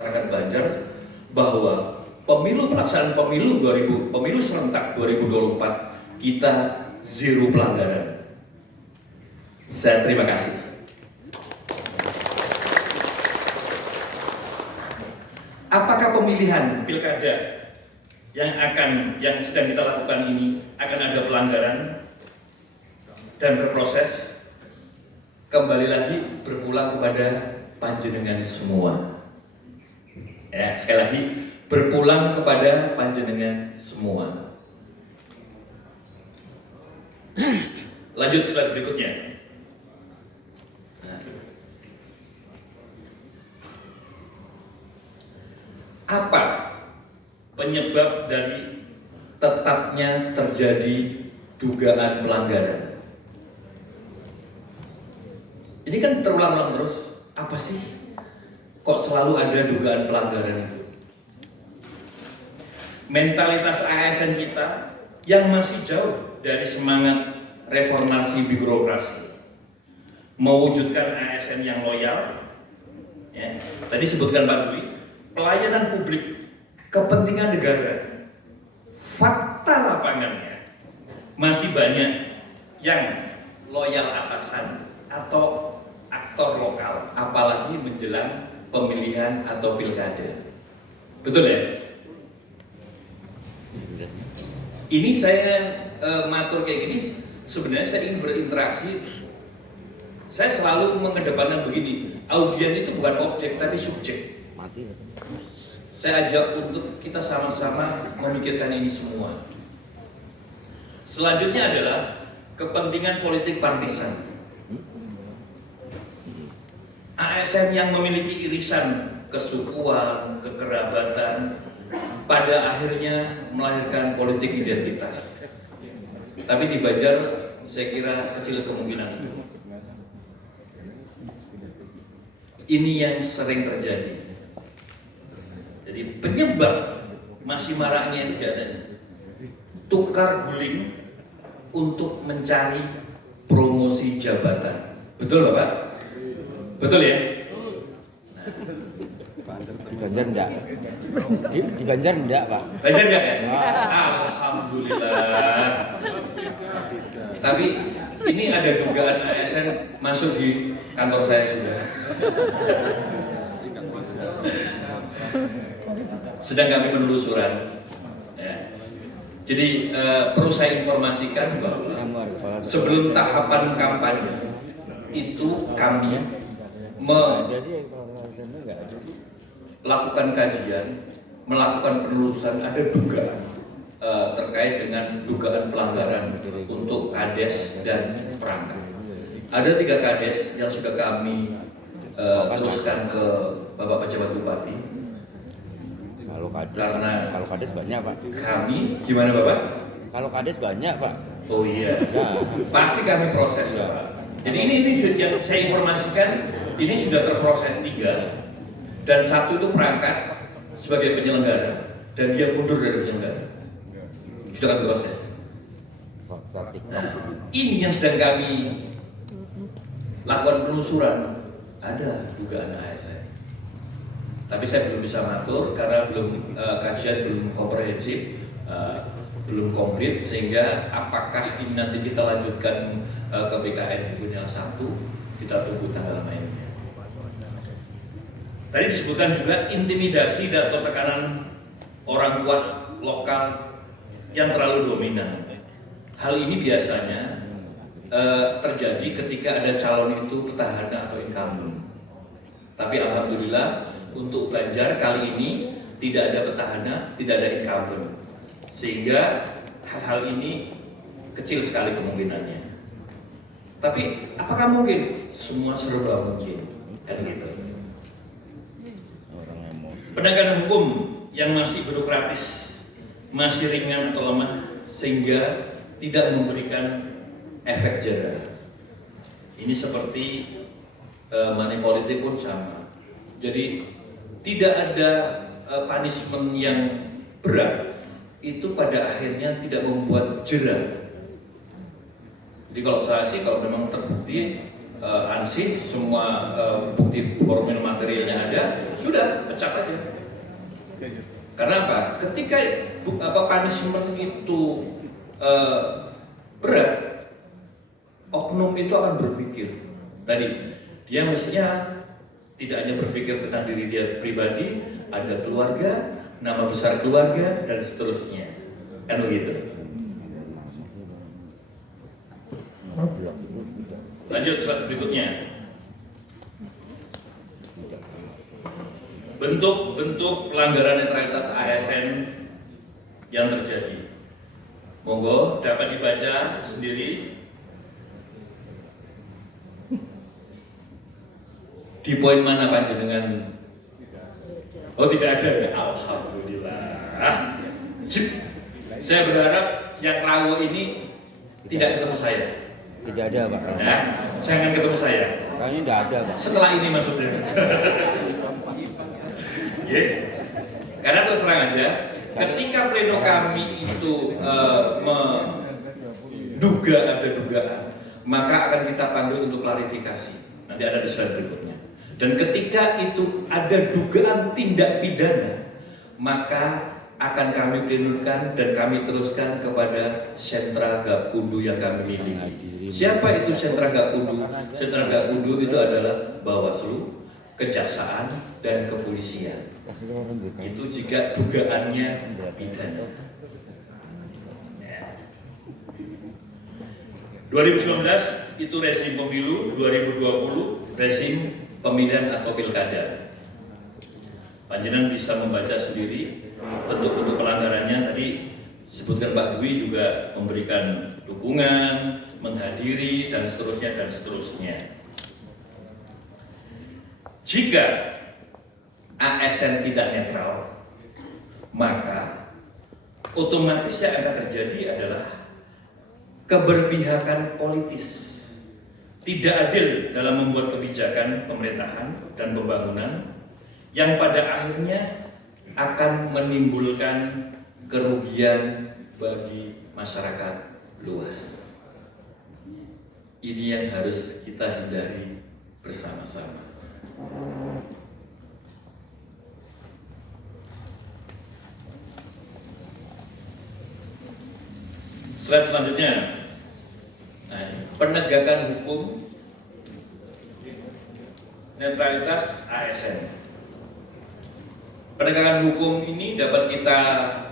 masyarakat Banjar bahwa pelaksanaan pemilu serentak 2024 kita zero pelanggaran. Saya terima kasih. Apakah pemilihan pilkada yang sedang kita lakukan ini akan ada pelanggaran dan berproses? Kembali lagi berpulang kepada panjenengan semua. Ya, sekali lagi berpulang kepada panjenengan semua. Lanjut slide berikutnya. Apa penyebab dari tetapnya terjadi dugaan pelanggaran? Ini kan terulang-ulang terus. Apa sih? Kok selalu ada dugaan pelanggaran itu? Mentalitas ASN kita yang masih jauh dari semangat reformasi birokrasi, mewujudkan ASN yang loyal. Ya, tadi sebutkan Pak Dwi, pelayanan publik, kepentingan negara. Fakta lapangannya masih banyak yang loyal atasan atau aktor lokal, apalagi menjelang pemilihan atau pilkada. Betul ya? Ini saya matur kayak gini, sebenarnya saya ingin berinteraksi. Saya selalu mengedepankan begini, audien itu bukan objek tapi subjek. Saya ajak untuk kita sama-sama memikirkan ini semua. Selanjutnya adalah kepentingan politik partisan. ASN yang memiliki irisan kesukuan, kekerabatan, pada akhirnya melahirkan politik identitas. Tapi di Banjar saya kira kecil kemungkinan itu. Ini yang sering terjadi. Jadi penyebab masih maraknya kegiatan tukar guling untuk mencari promosi jabatan. Betul Bapak? Betul ya? Di Banjar enggak? Di Banjar enggak, Pak? Banjar enggak ya? Alhamdulillah. Tapi ini ada dugaan ASN masuk di kantor saya sudah. Sedang kami penelusuran. Ya. Jadi perlu saya informasikan bahwa sebelum tahapan kampanye itu kami melakukan kajian, melakukan penelusuran, ada dugaan terkait dengan dugaan pelanggaran untuk kades dan perangkat. Ada 3 kades yang sudah kami teruskan ke Bapak Pejabat Bupati. Kalau kades banyak Pak. Kami gimana Bapak? Kalau kades banyak Pak. Oh iya, ya. Pasti kami proses Bapak. Jadi ini yang saya informasikan, ini sudah terproses 3 dan 1 itu perangkat sebagai penyelenggara dan dia mundur dari penyelenggara. Sudah kami proses. Nah, ini yang sedang kami lakukan penelusuran, ada dugaan ASN. Tapi saya belum bisa matur karena kajian belum komprehensif, belum komplit, sehingga apakah ini nanti kita lanjutkan ke BKN Tribunal 1, kita tunggu tanggal mainnya. Tadi disebutkan juga intimidasi atau tekanan orang kuat lokal yang terlalu dominan. Hal ini biasanya terjadi ketika ada calon itu petahana atau incumbent. Tapi alhamdulillah untuk Banjar kali ini tidak ada petahana, tidak ada incumbent, sehingga hal-hal ini kecil sekali kemungkinannya. Tapi apakah mungkin? Semua serba mungkin, kan gitu. Penegakan hukum yang masih birokratis, masih ringan atau lemah, sehingga tidak memberikan efek jera. Ini seperti money politik pun sama. Jadi tidak ada punishment yang berat, itu pada akhirnya tidak membuat jera. Jadi kalau saya sih, kalau memang terbukti ansih, semua bukti formil materialnya ada, sudah pecat aja. Karena apa? Ketika punishment itu berat, oknum itu akan berpikir. Tadi dia mestinya tidak hanya berpikir tentang diri dia pribadi, ada keluarga, nama besar keluarga, dan seterusnya. Kan begitu. Lanjut slide berikutnya. Bentuk-bentuk pelanggaran netralitas ASN yang terjadi. Monggo dapat dibaca sendiri. Di poin mana panjenengan? Oh, tidak ada ya. Alhamdulillah. Sip. Saya berharap yang rawuh ini tidak ketemu saya. Tidak ada, Pak. Nah, jangan ketemu saya. Kayaknya tidak ada, Pak. Setelah ini maksudnya. Yeah. Karena terus terang aja, ketika pleno kami itu menduga ada dugaan, maka akan kita panggil untuk klarifikasi. Nanti ada di slide berikutnya. Dan ketika itu ada dugaan tindak pidana, maka akan kami plenurkan dan kami teruskan kepada sentra Gakumdu yang kami miliki. Siapa itu sentra Gakumdu? Sentra Gakumdu itu adalah Bawaslu, Kejaksaan, dan Kepolisian. Itu jika dugaannya pidana. 2019 itu rezim pemilu, 2020 rezim pemilihan atau pilkada. Panjenengan bisa membaca sendiri bentuk-bentuk pelanggarannya. Tadi sebutkan Pak Dwi juga memberikan dukungan, menghadiri, dan seterusnya dan seterusnya. Jika ASN tidak netral, maka otomatis yang akan terjadi adalah keberpihakan politis. Tidak adil dalam membuat kebijakan pemerintahan dan pembangunan yang pada akhirnya akan menimbulkan kerugian bagi masyarakat luas. Ini yang harus kita hindari bersama-sama. Slide selanjutnya. Nah, penegakan hukum netralitas ASN. Penegakan hukum ini dapat kita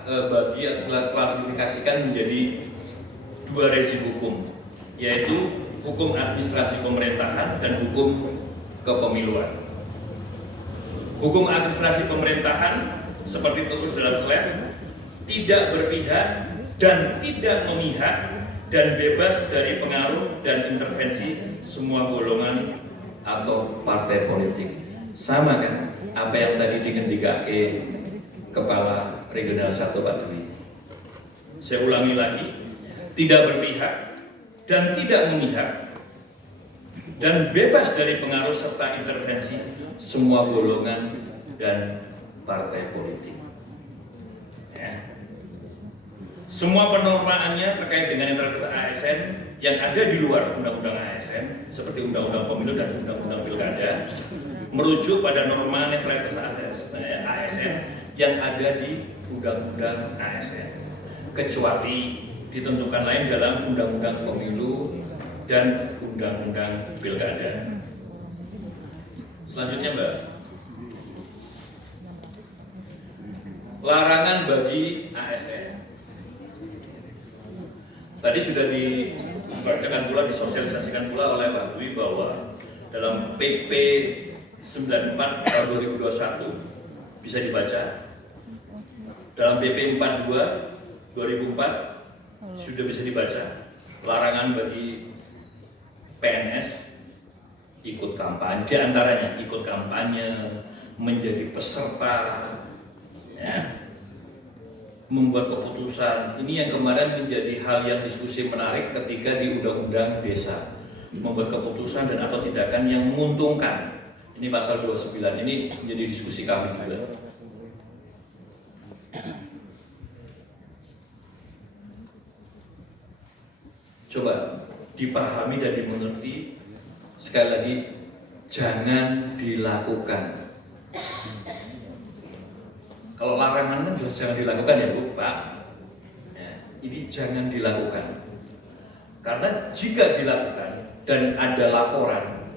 bagi atau klasifikasikan menjadi dua rezim hukum, yaitu hukum administrasi pemerintahan dan hukum kepemiluan. Hukum administrasi pemerintahan seperti terus dalam slide, tidak berpihak dan tidak memihak dan bebas dari pengaruh dan intervensi semua golongan atau partai politik. Sama kan apa yang tadi dingendikake Kepala Regional 1 Pak Dwi. Saya ulangi lagi, tidak berpihak dan tidak memihak dan bebas dari pengaruh serta intervensi semua golongan dan partai politik. Ya. Semua penormaannya terkait dengan netralitas ASN yang ada di luar undang-undang ASN seperti undang-undang pemilu dan undang-undang pilkada merujuk pada norma netralitas ASN yang ada di undang-undang ASN, kecuali ditentukan lain dalam undang-undang pemilu dan undang-undang pilkada. Selanjutnya, Mbak, larangan bagi ASN. Tadi sudah dibacakan pula, disosialisasikan pula oleh Pak Dwi bahwa dalam PP 94 tahun 2021 bisa dibaca, dalam PP 42 2004 sudah bisa dibaca, larangan bagi PNS ikut kampanye, di antaranya ikut kampanye, menjadi peserta, ya, membuat keputusan. Ini yang kemarin menjadi hal yang diskusi menarik ketika di Undang-Undang Desa, membuat keputusan dan atau tindakan yang menguntungkan. Ini pasal 29, ini menjadi diskusi kami juga. Coba dipahami dan dimengerti sekali lagi, jangan dilakukan. Kalau larangan kan jelas jangan dilakukan ya Bu, Pak. Ya, ini jangan dilakukan. Karena jika dilakukan dan ada laporan,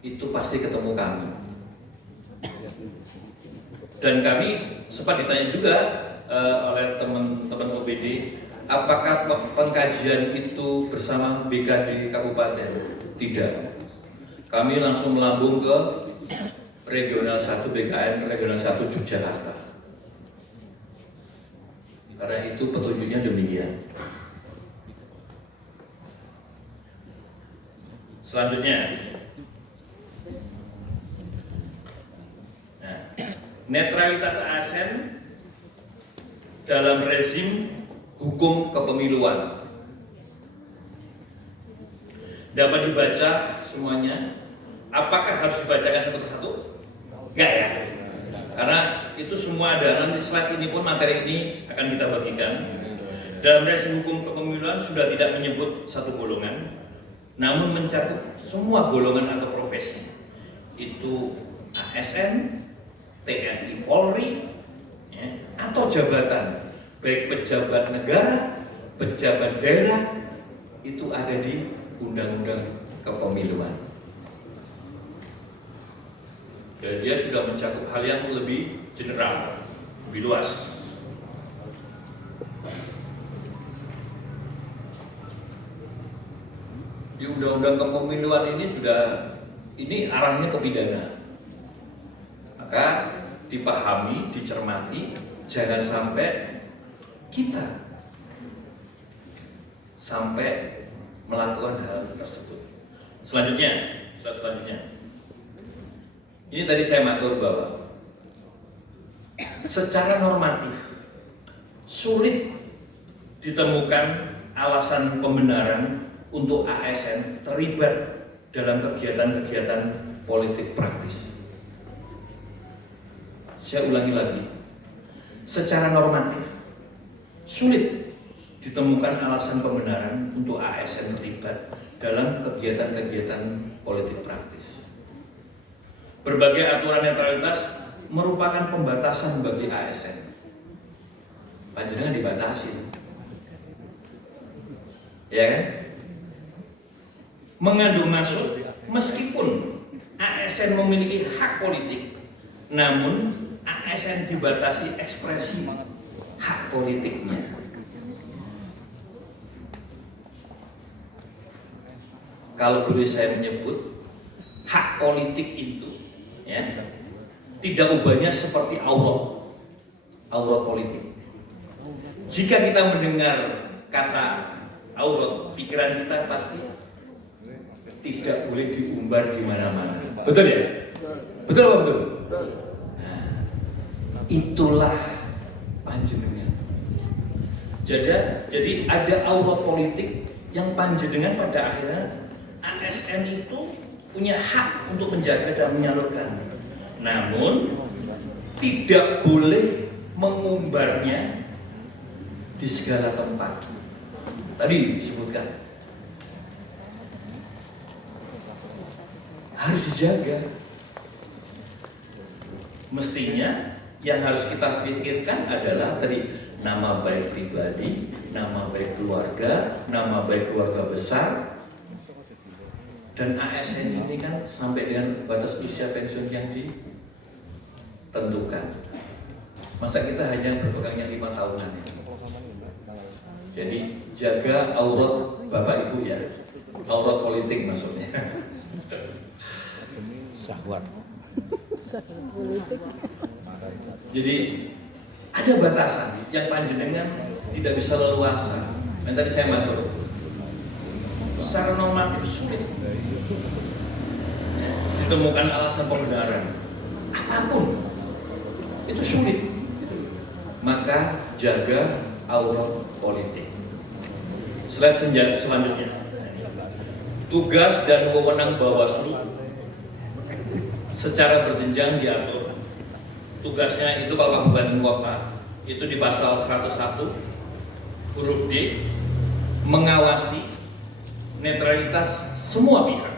itu pasti ketemu kami. Dan kami sempat ditanya juga oleh teman-teman OPD, apakah pengkajian itu bersama BKD Kabupaten? Tidak. Kami langsung melambung ke Regional 1 BKN, Regional 1 Yogyakarta. Karena itu petunjuknya demikian. Selanjutnya, nah, netralitas ASN dalam rezim hukum kepemiluan dapat dibaca semuanya. Apakah harus dibacakan satu persatu? Enggak ya, karena itu semua ada. Nanti slide ini pun, materi ini akan kita bagikan. Dalam rezim hukum kepemiluan sudah tidak menyebut satu golongan, namun mencakup semua golongan atau profesi. Itu ASN, TNI Polri, ya, atau jabatan, baik pejabat negara, pejabat daerah, itu ada di Undang-Undang Kepemiluan. Dan dia sudah mencakup hal yang lebih general, lebih luas. Di Undang-Undang Kepemiluan ini arahnya ke pidana. Maka dipahami, dicermati, jangan sampai kita sampai melakukan hal tersebut. Selanjutnya. Ini tadi saya matur bahwa secara normatif sulit ditemukan alasan pembenaran untuk ASN terlibat dalam kegiatan-kegiatan politik praktis. Saya ulangi lagi, secara normatif sulit ditemukan alasan pembenaran untuk ASN terlibat dalam kegiatan-kegiatan politik praktis. Berbagai aturan netralitas merupakan pembatasan bagi ASN. Panjenengan dibatasi, ya kan? Mengandung maksud meskipun ASN memiliki hak politik, namun ASN dibatasi ekspresi hak politiknya. Kalau boleh saya menyebut, hak politik itu, ya, tidak ubahnya seperti aurat politik. Jika kita mendengar kata aurat, pikiran kita pasti tidak boleh diumbar di mana-mana. Betul ya? Betul apa betul? Nah, itulah panjenengan. Jadi ada aurat politik yang panjenengan pada akhirnya ASN itu punya hak untuk menjaga dan menyalurkan. Namun tidak boleh mengumbarnya di segala tempat. Tadi disebutkan harus dijaga. Mestinya yang harus kita pikirkan adalah tadi nama baik pribadi, nama baik keluarga, nama baik keluarga besar. Dan ASN ini kan sampai dengan batas usia pensiun yang ditentukan. Masa kita hanya berpegangnya 5 tahunan ya? Jadi jaga aurat Bapak Ibu ya, aurat politik maksudnya. Syahwat. Jadi ada batasan yang panjenengan tidak bisa leluasa. Yang tadi saya matur, secara normatif sulit ditemukan alasan pembenaran apapun, itu sulit. Maka jaga aurat politik. Slide selanjutnya, tugas dan wewenang Bawaslu secara berjenjang diatur. Tugasnya itu kalau kabupaten kota itu di pasal 101 huruf D, mengawasi netralitas semua pihak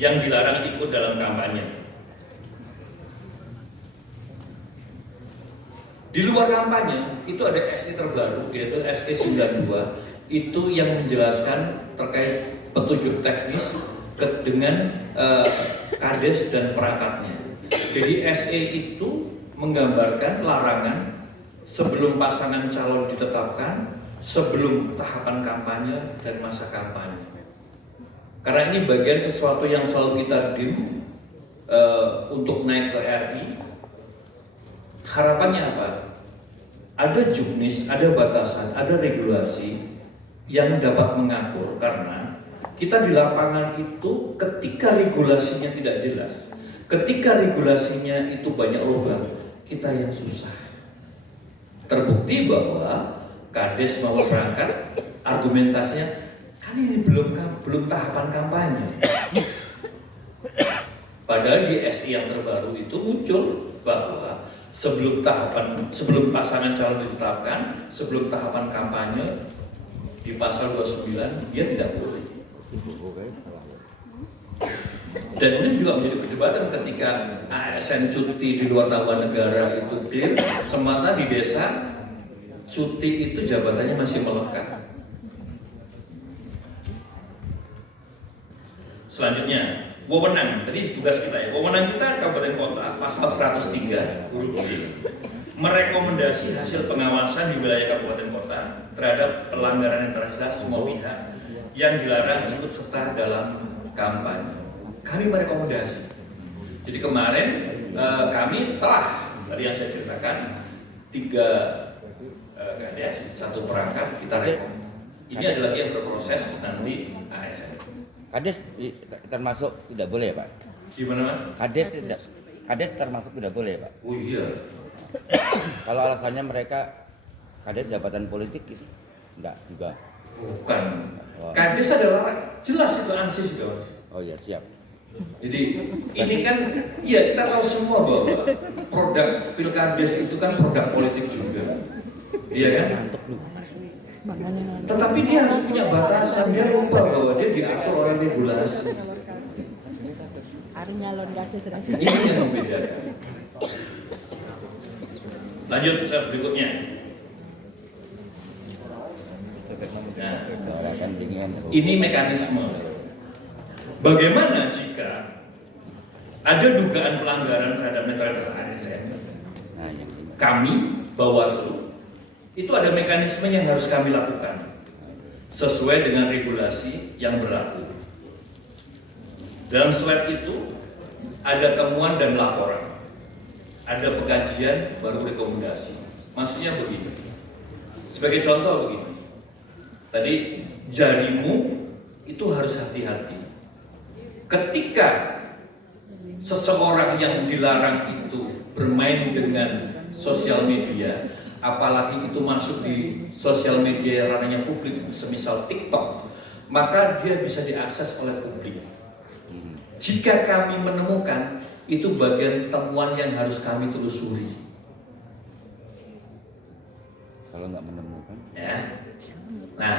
yang dilarang ikut dalam kampanye. Di luar kampanye itu ada SE terbaru yaitu SE 92 itu yang menjelaskan terkait petunjuk teknis dengan kades dan perangkatnya. Jadi SE itu menggambarkan larangan sebelum pasangan calon ditetapkan, sebelum tahapan kampanye dan masa kampanye. Karena ini bagian sesuatu yang selalu kita dim untuk naik ke RI. Harapannya apa? Ada juknis, ada batasan, ada regulasi yang dapat mengatur, karena kita di lapangan itu ketika regulasinya tidak jelas, ketika regulasinya itu banyak lubang, kita yang susah. Terbukti bahwa Kades mau berangkat, argumentasinya kan ini belum tahapan kampanye. Padahal di SI yang terbaru itu muncul bahwa sebelum pasangan calon ditetapkan, sebelum tahapan kampanye di pasal 29 dia tidak boleh. Dan ini juga menjadi perdebatan ketika ASN cuti di luar tanggungan negara itu clear, semata di desa cuti itu jabatannya masih melekat. Selanjutnya, wewenang, tadi tugas kita ya. Wewenang kita Kabupaten Kota pasal 103 huruf D merekomendasi hasil pengawasan di wilayah Kabupaten Kota terhadap pelanggaran yang terjelas semua pihak yang dilarang ikut serta dalam kampanye. Kami merekomendasi. Jadi kemarin kami telah tadi yang saya ceritakan 3 kades, 1 perangkat kita rekom. Ini ada lagi yang berproses nanti ASN. Kades termasuk tidak boleh ya Pak? Gimana Mas? Kades termasuk tidak boleh ya Pak? Oh iya. Kalau alasannya mereka kades jabatan politik gitu? Enggak juga. Bukan. Kades adalah jelas itu ANSI juga Mas. Oh ya siap. Jadi ini kan, ya kita tahu semua bahwa produk Pilkades itu kan produk politik juga, iya kan? Tetapi dia harus punya batasan, dia lupa bahwa dia diatur oleh regulasi. Ini yang membedakan. Lanjut step berikutnya. Nah, ini mekanisme. Bagaimana jika ada dugaan pelanggaran terhadap netralitas ASN? Kami, Bawaslu, itu ada mekanisme yang harus kami lakukan sesuai dengan regulasi yang berlaku. Dalam swab itu ada temuan dan laporan, ada pengkajian baru rekomendasi. Maksudnya begini. Sebagai contoh begini. Tadi jarimu itu harus hati-hati. Ketika seseorang yang dilarang itu bermain dengan sosial media, apalagi itu masuk di sosial media ranahnya publik, semisal TikTok, maka dia bisa diakses oleh publik. Jika kami menemukan, itu bagian temuan yang harus kami telusuri. Kalau nggak menemukan? Ya. Nah,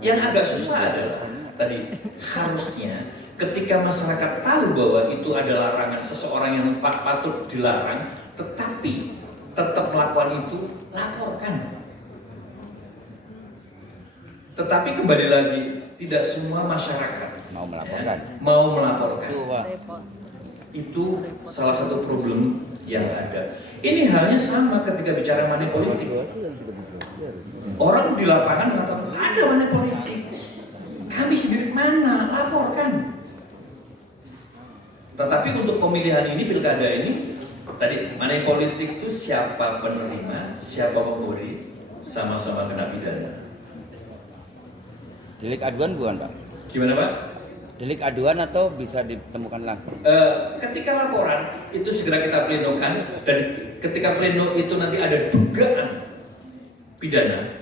yang agak susah adalah tadi harusnya ketika masyarakat tahu bahwa itu adalah larangan seseorang yang patut dilarang, tetapi tetap melakukan itu, laporkan. Tetapi kembali lagi, tidak semua masyarakat mau melaporkan. Mau melaporkan. Itu salah satu problem yang ada. Ini halnya sama ketika bicara money politik. Orang di lapangan mengatakan ada money politik. Kami sendiri mana? Laporkan. Tetapi untuk pemilihan ini, pilkada ini, tadi money politik itu siapa penerima, siapa pemberi, sama-sama kena pidana. Delik aduan bukan Pak? Gimana Pak? Delik aduan atau bisa ditemukan langsung? Ketika laporan itu segera kita plenokan, dan ketika pleno itu nanti ada dugaan pidana,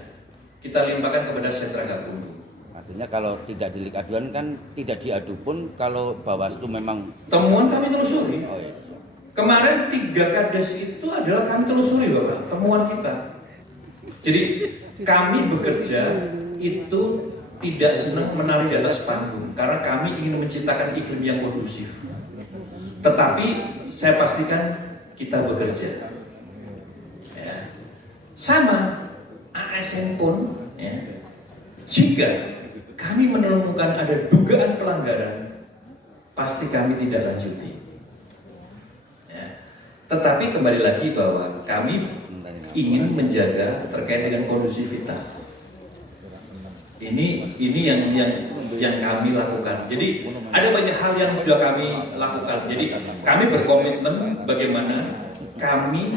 kita limpahkan kepada sentra Gakumdu. Artinya kalau tidak delik aduan kan tidak diadu pun kalau Bawaslu memang temuan kami telusuri. Oh, yes. Kemarin 3 kades itu adalah kami telusuri Bapak, temuan kita. Jadi kami bekerja itu tidak senang menari di atas panggung karena kami ingin menciptakan iklim yang kondusif. Tetapi saya pastikan kita bekerja. Ya. Sama ASN pun, ya, jika kami menemukan ada dugaan pelanggaran, pasti kami tidak lanjuti. Ya. Tetapi kembali lagi bahwa kami ingin menjaga terkait dengan kondusivitas. Ini yang kami lakukan. Jadi ada banyak hal yang sudah kami lakukan. Jadi kami berkomitmen bagaimana kami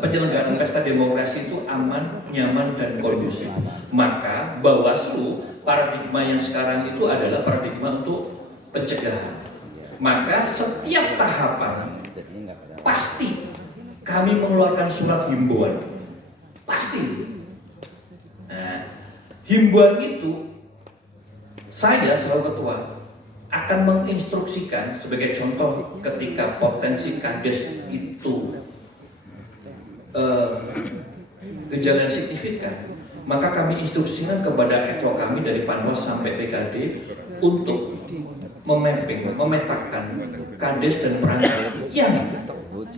penyelenggaraan pesta demokrasi itu aman, nyaman, dan kondusif. Maka Bawaslu paradigma yang sekarang itu adalah paradigma untuk pencegahan. Maka setiap tahapan pasti kami mengeluarkan surat himbauan. Pasti. Nah, himbauan itu saya selalu ketua akan menginstruksikan sebagai contoh ketika potensi kades itu gejala signifikan, maka kami instruksikan kepada ketua kami dari Panwas sampai PKD untuk memapping, memetakan kades dan perangkat yang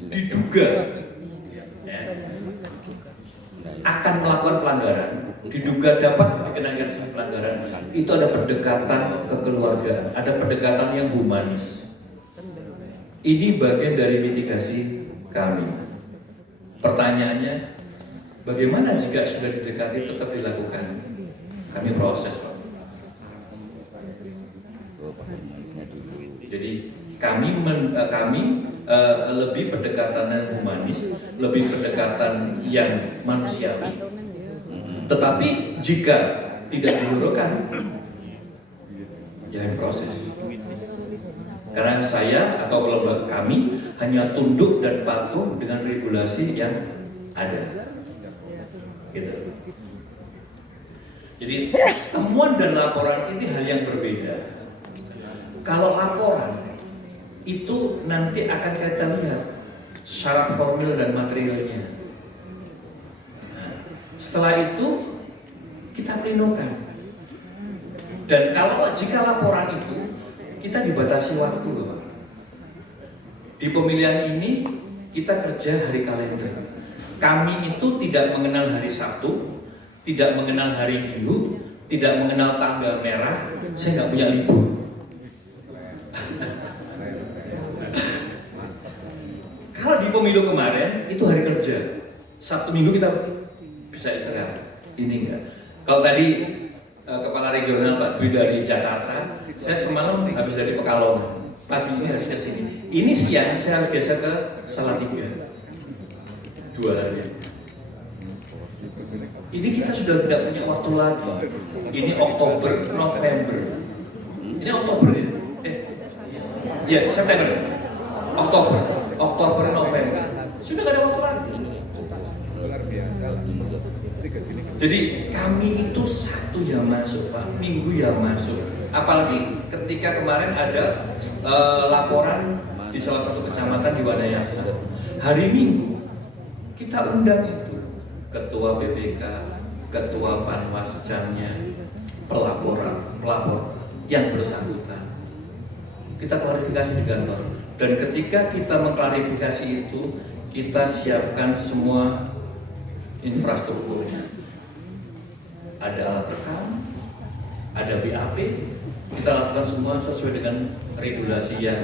diduga akan melakukan pelanggaran, diduga dapat dikenakan sebagai pelanggaran. Itu ada pendekatan kekeluargaan, ada pendekatan yang humanis. Ini bagian dari mitigasi kami. Pertanyaannya, bagaimana jika sudah didekati tetap dilakukan? Kami proses. Jadi kami lebih pendekatan yang humanis, lebih pendekatan yang manusiawi. Tetapi jika tidak dibutuhkan, jangan proses. Karena saya atau kelompok kami hanya tunduk dan patuh dengan regulasi yang ada. Gitu. Jadi temuan dan laporan ini hal yang berbeda. Kalau laporan itu nanti akan kita lihat syarat formil dan materialnya. Nah, setelah itu kita plenokan. Dan kalau jika laporan itu kita dibatasi waktu, Bapak. Di pemilihan ini kita kerja hari kalender. Kami itu tidak mengenal hari Sabtu, tidak mengenal hari Minggu, tidak mengenal tanggal merah. Saya nggak punya libur. Kalau di pemilu kemarin itu hari kerja, Sabtu Minggu kita bisa istirahat. Ini enggak. Kalau tadi kepala regional Pak Dwi dari Jakarta, saya semalam habis dari Pekalongan, pagi ini harus ke sini. Ini siang saya harus geser ke Salatiga, 2 hari. Ini kita sudah tidak punya waktu lagi. Ini Oktober, November. Ini Oktober ya? Ya September, Oktober, November. Sudah tidak ada waktu lagi. Jadi kami itu Sabtu ya masuk, Pak, Minggu ya masuk. Apalagi ketika kemarin ada laporan di salah satu kecamatan di Wadayasa. Hari Minggu kita undang itu ketua BPK, ketua Panwascamnya, pelapor yang bersangkutan. Kita klarifikasi di kantor. Dan ketika kita mengklarifikasi itu, kita siapkan semua infrastrukturnya. Ada alat rekam, ada BAP, kita lakukan semua sesuai dengan regulasi yang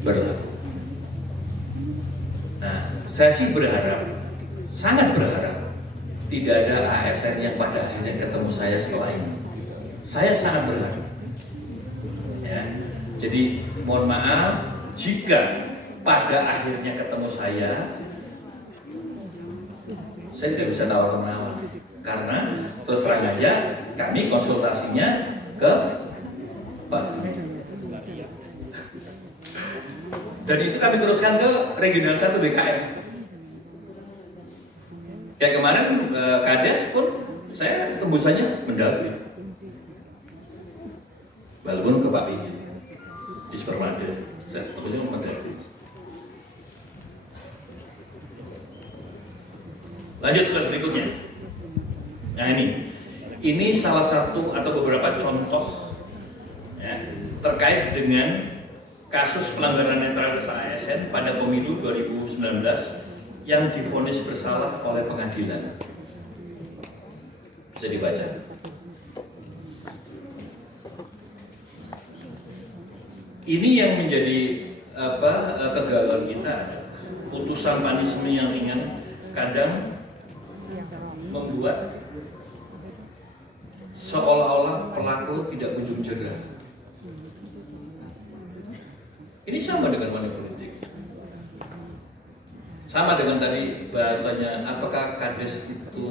berlaku. Nah, saya sih berharap, sangat berharap, tidak ada ASN yang pada akhirnya ketemu saya setelah ini. Saya sangat berharap. Ya, jadi mohon maaf jika pada akhirnya ketemu saya tidak bisa tawar-menawar. Karena terus terang aja kami konsultasinya ke Pak Dwi. Dan itu kami teruskan ke Regional 1 BKM. Kayak kemarin Kades pun saya tembusannya Mendagri. Walaupun ke Pak Biji di Supermades, saya tembusnya Mendagri. Lanjut slide berikutnya. Nah Ini salah satu atau beberapa contoh ya, terkait dengan kasus pelanggaran netralitas ASN pada pemilu 2019 yang divonis bersalah oleh pengadilan. Bisa dibaca. Ini yang menjadi kegalauan kita. Putusan punishment yang ringan kadang membuat seolah-olah pelaku tidak kunjung jerah. Ini sama dengan money politik. Sama dengan tadi bahasanya, apakah kades itu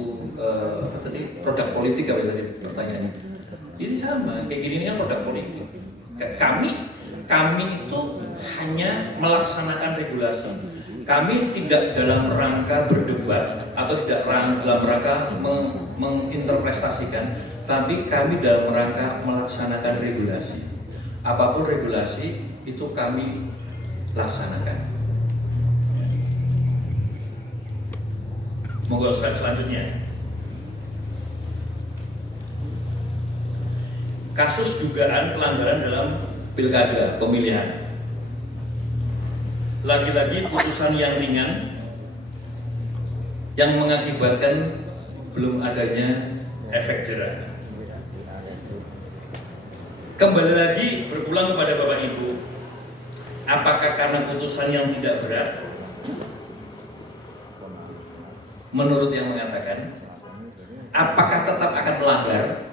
produk politik apa tadi pertanyaannya? Ini sama, kayak gini ini kan produk politik. Kami itu hanya melaksanakan regulasi. Kami tidak dalam rangka berdebat atau tidak dalam rangka menginterpretasikan, tapi kami dalam rangka melaksanakan regulasi. Apapun regulasi itu kami laksanakan. Monggo slide selanjutnya. Kasus dugaan pelanggaran dalam pilkada pemilihan. Lagi-lagi putusan yang ringan yang mengakibatkan belum adanya efek jerah. Kembali lagi berulang kepada Bapak Ibu, apakah karena putusan yang tidak berat? Menurut yang mengatakan, apakah tetap akan melanggar?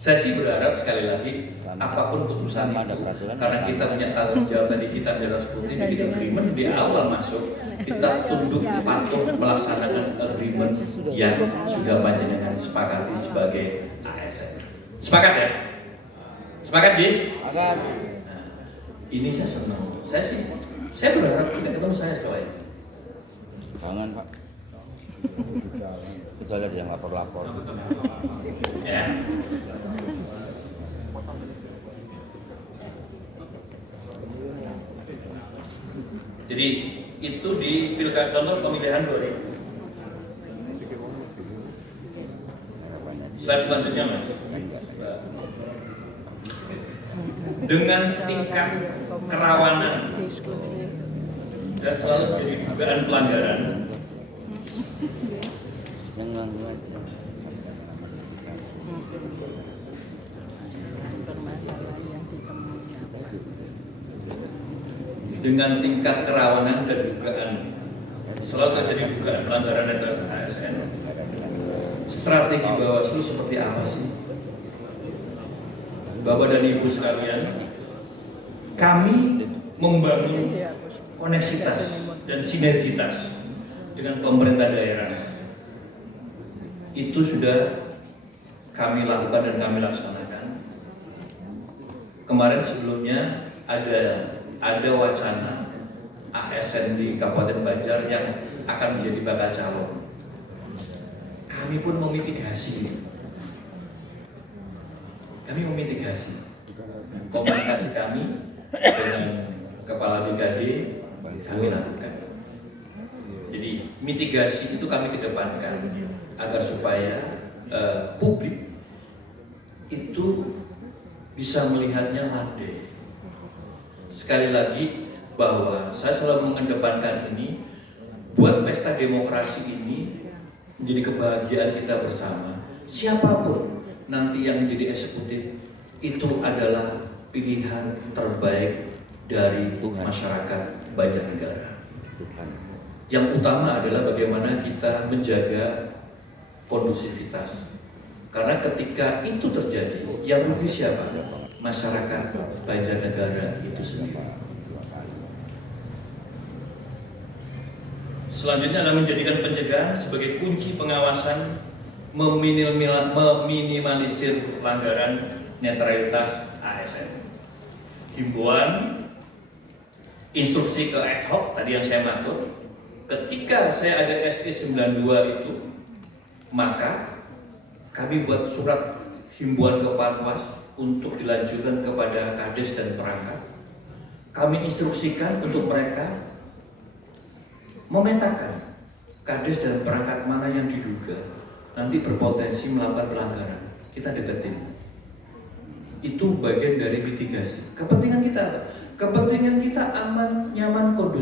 Saya sih berharap sekali lagi apapun putusan itu, karena kita punya tanggung jawab tadi, kita adalah sekuti bikin agreement di awal masuk, kita tunduk patuh melaksanakan agreement yang sudah panjenengan sepakati sebagai ASN. Sepakat ya? Sepakat Ji? Sepakat. Nah, ini saya senang. Saya berharap tidak ketemu saya setelah ini. Jangan Pak. Kita lihat yang lapor-lapor. Ya. Jadi itu di pilkada contoh pemilihan 2000. Slide selanjutnya Mas. Dengan tingkat kerawanan dan selalu jadi dugaan pelanggaran. Dengan tingkat kerawanan dan dugaan selalu terjadi dugaan pelanggaran netralitas ASN. Strategi Bawaslu seperti apa sih? Bapak dan Ibu sekalian, kami membangun koneksitas dan sinergitas dengan pemerintah daerah. Itu sudah kami lakukan dan kami laksanakan. Kemarin sebelumnya ada wacana ASN di Kabupaten Banjar yang akan menjadi bakal calon. Kami pun memitigasi. Komunikasi kami dengan Kepala BKD kami lakukan. Jadi mitigasi itu kami kedepankan agar supaya publik itu bisa melihatnya landai. Sekali lagi bahwa saya selalu mengedepankan ini, buat pesta demokrasi ini menjadi kebahagiaan kita bersama. Siapapun nanti yang menjadi eksekutif itu adalah pilihan terbaik dari masyarakat Banjarnegara. Yang utama adalah bagaimana kita menjaga kondusivitas. Karena ketika itu terjadi, yang rugi siapa? Masyarakat Banjarnegara itu sendiri. Selanjutnya adalah menjadikan pencegahan sebagai kunci pengawasan, meminimalisir pelanggaran netralitas ASN. Himbauan, instruksi ke ad hoc tadi yang saya maksud, ketika saya ada SE 92 itu, maka kami buat surat himbauan ke Panwas untuk dilanjutkan kepada Kades dan perangkat. Kami instruksikan untuk mereka memetakan kades dan perangkat mana yang diduga nanti berpotensi melakukan pelanggaran, kita deketin. Itu bagian dari mitigasi. Kepentingan kita apa? Kepentingan kita aman, nyaman, kondusif.